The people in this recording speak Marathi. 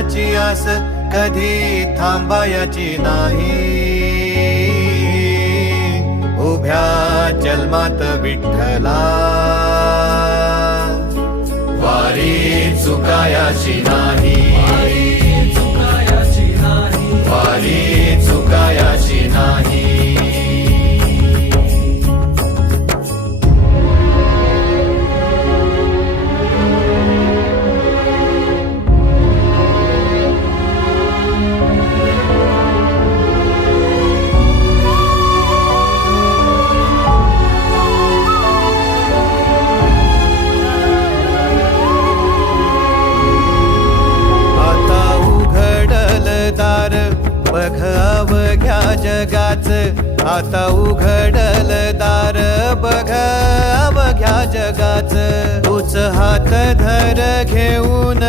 देवाची आस कधी थांबायची नाही. उभ्या जन्मात विठ्ठला वारी चुकायाची नाही. वारी चुकायाची नाही. बघ अवघ्या जगाच, आता उघडल दार बघ अवघ्या जगाच. तूच हात धर घेऊन